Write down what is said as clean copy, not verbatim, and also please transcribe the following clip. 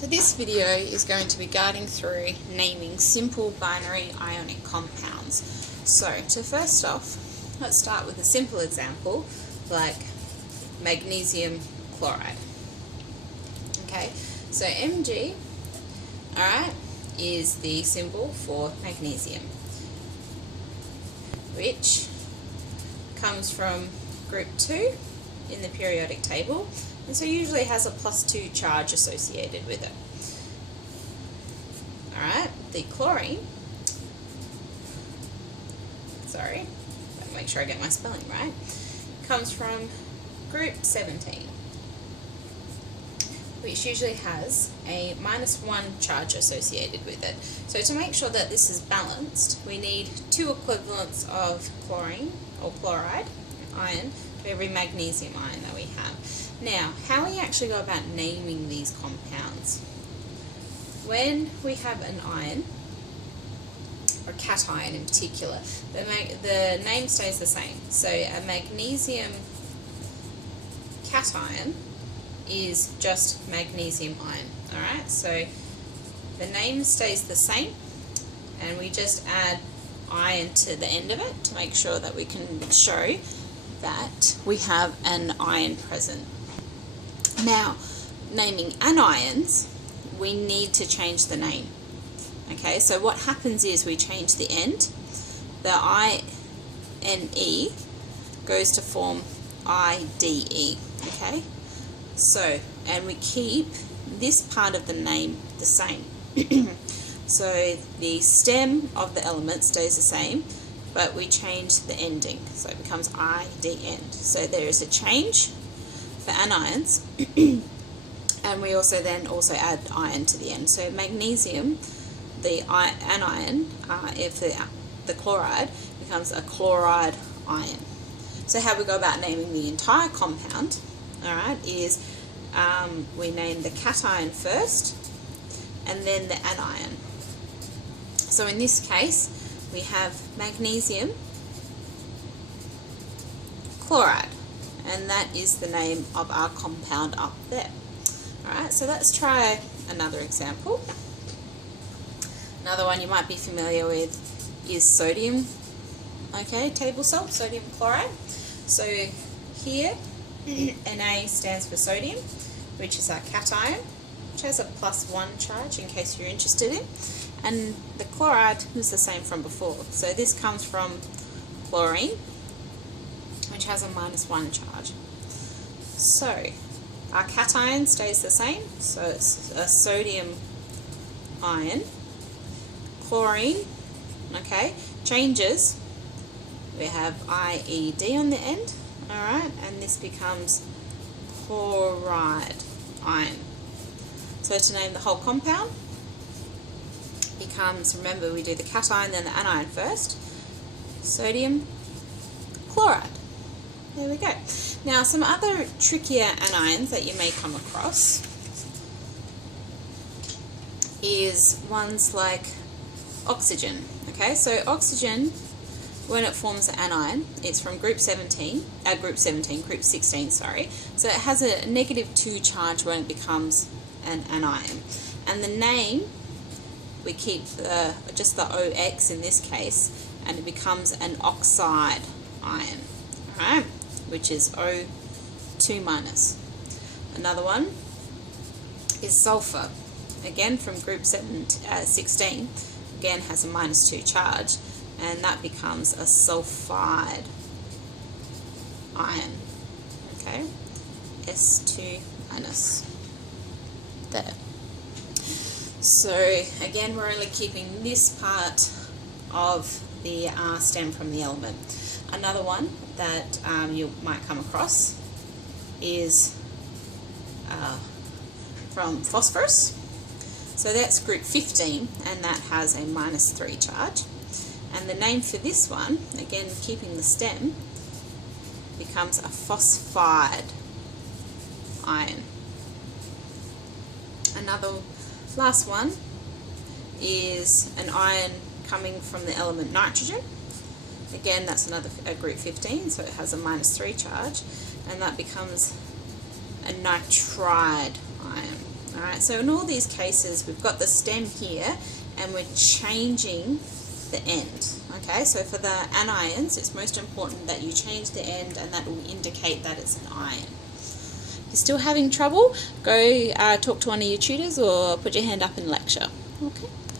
So this video is going to be guiding through naming simple binary ionic compounds. So to first off, let's start with a simple example like magnesium chloride. Okay, so Mg, alright, is the symbol for magnesium, which comes from group 2 in the periodic table, and so usually has a +2 charge associated with it. Alright, the chlorine, sorry, make sure I get my spelling right, comes from group 17, which usually has a -1 charge associated with it. So to make sure that this is balanced, we need 2 equivalents of chlorine or chloride, ion, for every magnesium ion that we have. Now, how we actually go about naming these compounds? When we have an ion, or cation in particular, the name stays the same. So a magnesium cation is just magnesium ion. Alright, so the name stays the same, and we just add ion to the end of it to make sure that we can show that we have an ion present. Now, naming anions, we need to change the name. Okay, so what happens is we change the end. The INE goes to form IDE. Okay, so, and we keep this part of the name the same. So the stem of the element stays the same, but we change the ending, so it becomes IDN. So there is a change for anions, and we also add ion to the end. So magnesium, the anion, if the chloride, becomes a chloride ion. So how we go about naming the entire compound, alright, is we name the cation first, and then the anion. So in this case, we have magnesium chloride, and that is the name of our compound up there. Alright, so let's try another example. Another one you might be familiar with is sodium, okay, table salt, sodium chloride. So here, Na stands for sodium, which is our cation, which has a +1 charge in case you're interested in. And the chloride is the same from before. So this comes from chlorine, which has a -1 charge. So our cation stays the same, so it's a sodium ion. Chlorine, okay, changes. We have IED on the end, alright, and this becomes chloride ion. So to name the whole compound, becomes, remember we do the cation then the anion first, sodium chloride. There we go. Now some other trickier anions that you may come across is ones like oxygen. Okay, so oxygen, when it forms an anion, it's from group 16, sorry. So it has a -2 charge when it becomes an anion. And the name, we keep just the OX in this case, and it becomes an oxide ion, alright, which is O2-. Another one is sulfur, again from group 16, again has a -2 charge, and that becomes a sulfide ion, okay, S2-. There. So again, we're only keeping this part of the stem from the element. Another one that you might come across is from phosphorus. So that's group 15, and that has a -3 charge. And the name for this one, again keeping the stem, becomes a phosphide ion. Another last one is an ion coming from the element nitrogen. Again, that's another group 15, so it has a -3 charge, and that becomes a nitride ion. Alright, so in all these cases we've got the stem here and we're changing the end. Okay, so for the anions it's most important that you change the end, and that will indicate that it's an ion. If you're still having trouble, go talk to one of your tutors or put your hand up in lecture. Okay.